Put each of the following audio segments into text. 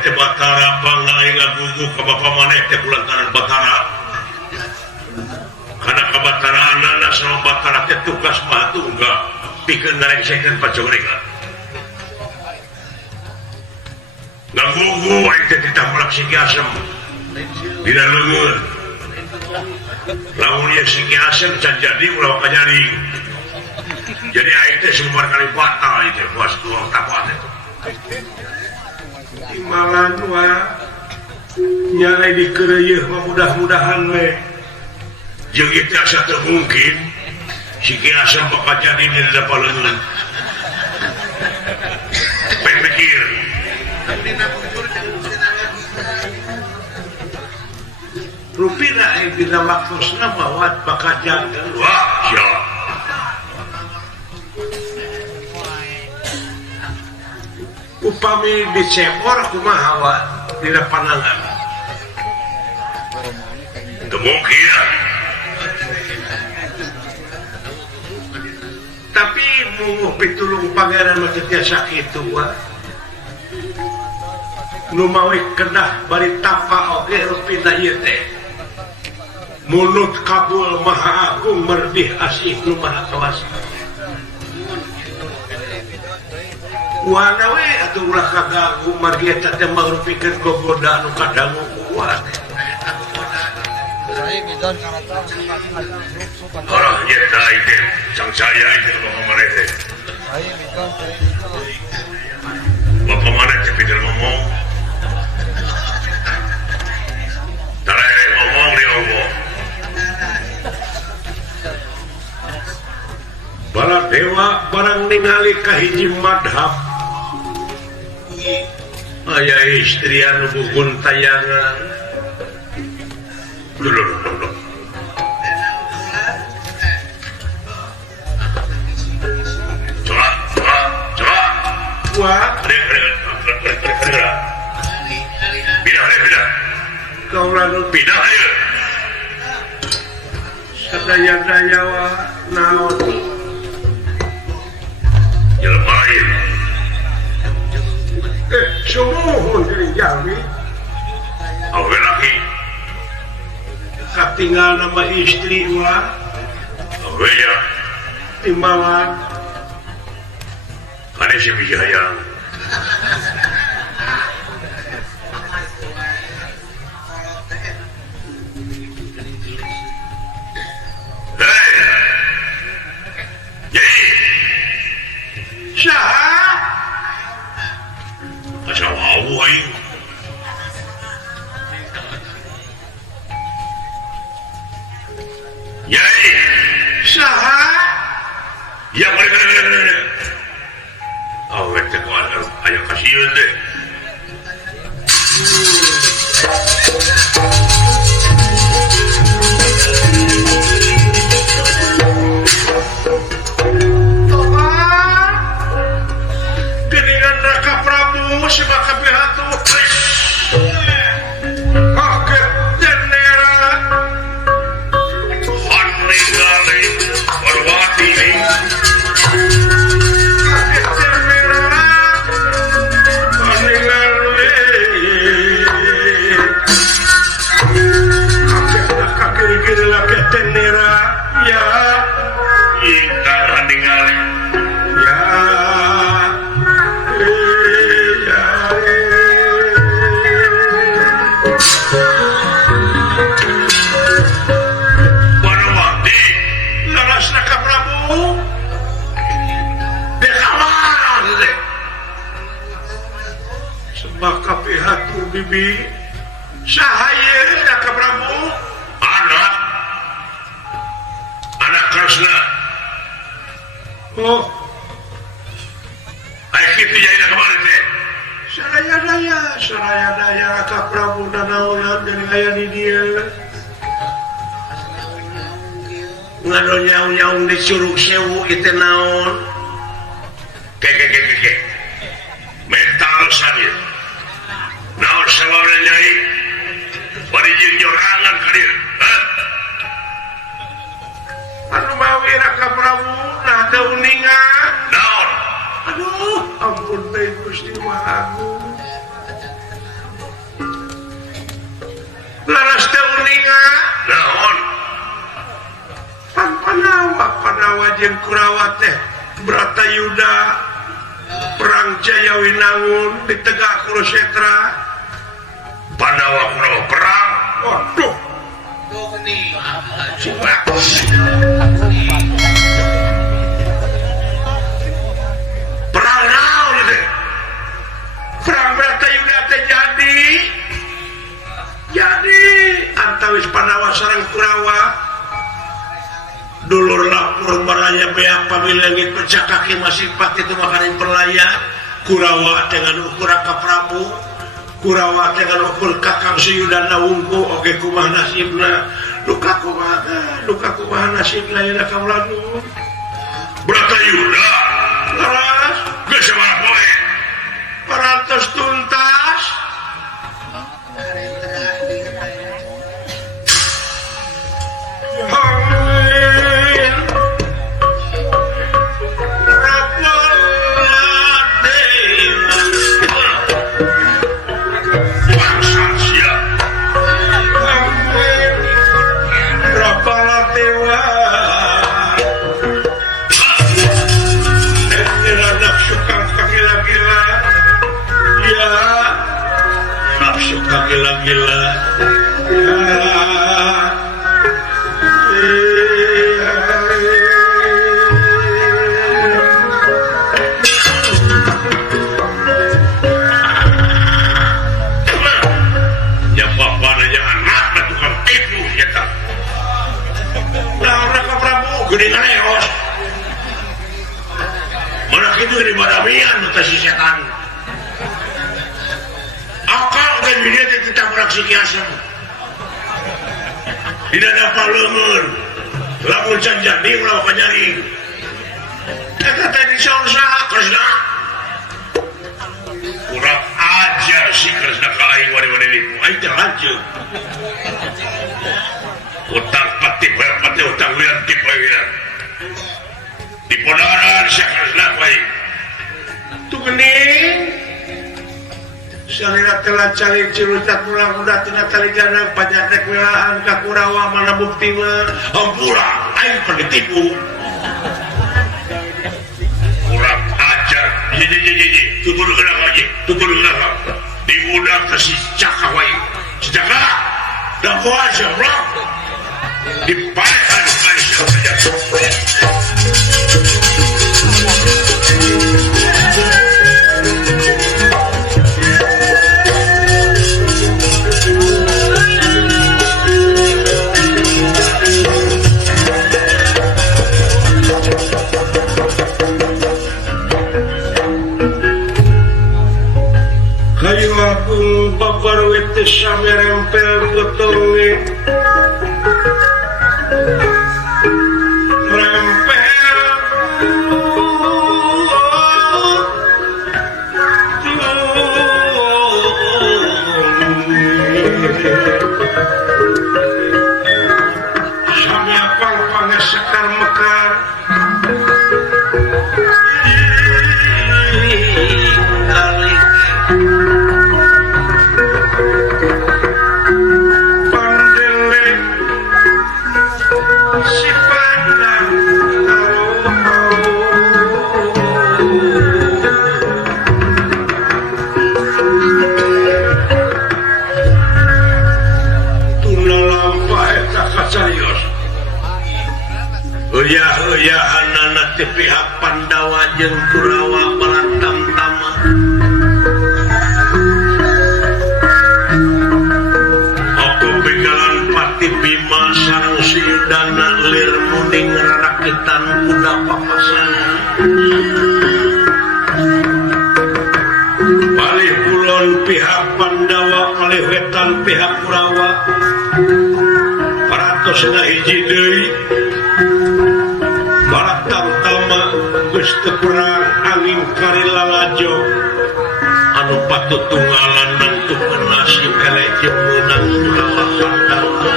teh Batara bangga ngagugu ka Bapak maneh teh kulantaran Batara. Kana ka Batara anana sama Batara teh tugas mah tunggal pikeun ngarengsehkeun pacorega. Ngagugu aing teh ditambak Siki Asem. Dina leungeun. Lamun ieu Siki Asem can jadi ulah kajaring. Jadi aing teh sumber kali batal itu bos tuang tapat itu. Imalan wa nyai dikeureuh mudah-mudahan we. Jeung ieu asa teu mungkin Siki Asem bakal jadi di dapaleun. Pikir. Rupina aing dina maksudna mawat bakal jadi. Wah, ya. Upami dicemor kumaha wa dina panangan kemungkinan tapi mungguh pitulung pangeran mah tiasa kitu wa nu mawi kedah bari tapa oge rupina ieu teh mulut kabul maha agung merdih asih nu maha kawasa wana we atuh ulah kaganggu margi eta teh mangrupikeun gogoda anu kadangu kuat. Orang nyeta itu, sang saya itu bapak mana itu. Bapak mana itu pikir ngomong. Tarai ngomong dia ngomong. Bala dewa barang ningali kahiji madhab. Aya istri anu bugun tayangan. Loh. Coba. Wah. Pindah. Kau lalu pindah aja. Sadaya-daya wa naon. Jelmain. Sumuhun dari Jawi awe lagi katinggal nama istri wa awe ya timbalan kade si bijayang jadi syah Asawawu aing. Yai, saha? Ya bener. Awet teh kuat aya kasieun teh. Si baka pihatu kaget tenera hanningali warwati kaget tenera hanningali kaget kaget tenera ya ingkar hangali maka pihak bibi sahaya nak Prabu anak Krishna ayo kita jadi kemarin deh saraya daya ka Prabu nanaonan dari ayah di dia ngado nyaung di Curug Sewu itu naon kek mental saja naon sababna nyai bari jeung nyorangan ka dieu anu mawi raka Prabu nah teu uningan naon aduh ampun teh Gusti Maha Agung laras teh uninga naon Panawa jeung Kurawa teh Bratayuda perang Jayawinangun di Tegak Kurusetra Panawa Kurawa perang waduh perang naon teh perang Bratayuda teh jadi antawis Panawa sareng Kurawa dulur lapor balaya beak pamilengit pecah kaki masih pati itu makanin pelaya Kurawa dengan ukur Raka Prabu Kurawa dengan ukur Kakang Siyudana Wungku oke kumah nasibna luka kumah nasibna yana kaulanu Bratayuda laras geus sabaraha poe 100 tuntas gila-gila ya bapana jangan mata tukang tipu ya tak nah Raka Prabu gede ngaleos mana itu di badamian mutasi setan akal dan dia kita beraksi kiasan tidak dapat lemun lamun can jadi ulah panjari kita tadi saha Kresna kurang ajar si Kresna kalahin wari-wari itu aja lanjut utang pati utang wiran tipe wiran di podaran si Kresna baik itu gening salira telah cari cirutat pulang udah tina taligana pajatek wilahan ka Kurawa mana bukti mah hampura aing pernah tipu kurang ajar tutur kenapa di budak ke si Caka wae si Caka dah kuasa bro dipaekan saja kayu agung babar wete sami rempel gotonge rempel sami apang pangesekar mekar Uyah-uyahan di pihak Pandawa jeung Kurawa balantam tama aku begalan Pati Bima sareng Siyudana lir muning rarakitan kuda papasan malih kulon pihak Pandawa malih wetan pihak Kurawa paratosna hiji deui baratama geus teu perang angin kari lalajo anu patut tunggalan nentukeun nasib eleh jeung meunang Kurawa Pandawa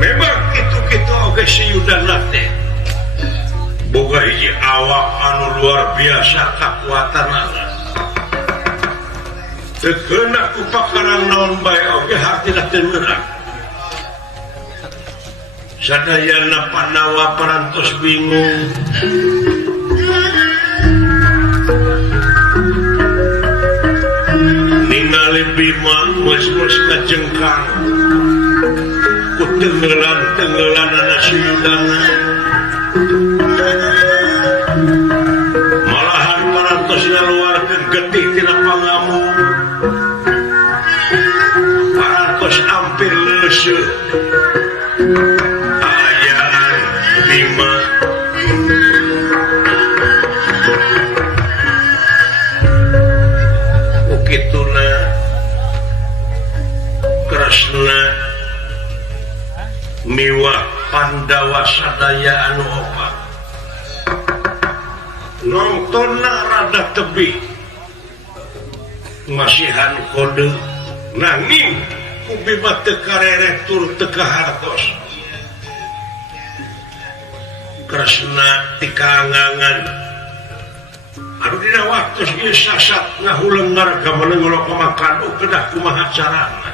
memang kitu-kitu oge Siyudana teh boga hiji awak anu luar biasa kakuatanana Tegeuna ku pakarang naon bae oge hartina teu meurah. Sadayana Panawa parantos bingung. Ningali Bima geus ngajengkang. Ku tenggelan-tenggelanana Sindana. Malahan parantos ngaluarkeun getih tina pangamu. Parantos ampir leuseuh. Ayaan Bima ukituna Kresna miwah Pandawa sadaya anu opat nongtonna rada tebih masihan kode nanging Bima teu karere tur teu kahartos. Kresna tikaangangan anu dina waktu ieu sasat ngahuleung marga meunang ulah pamakan kedah kumaha carana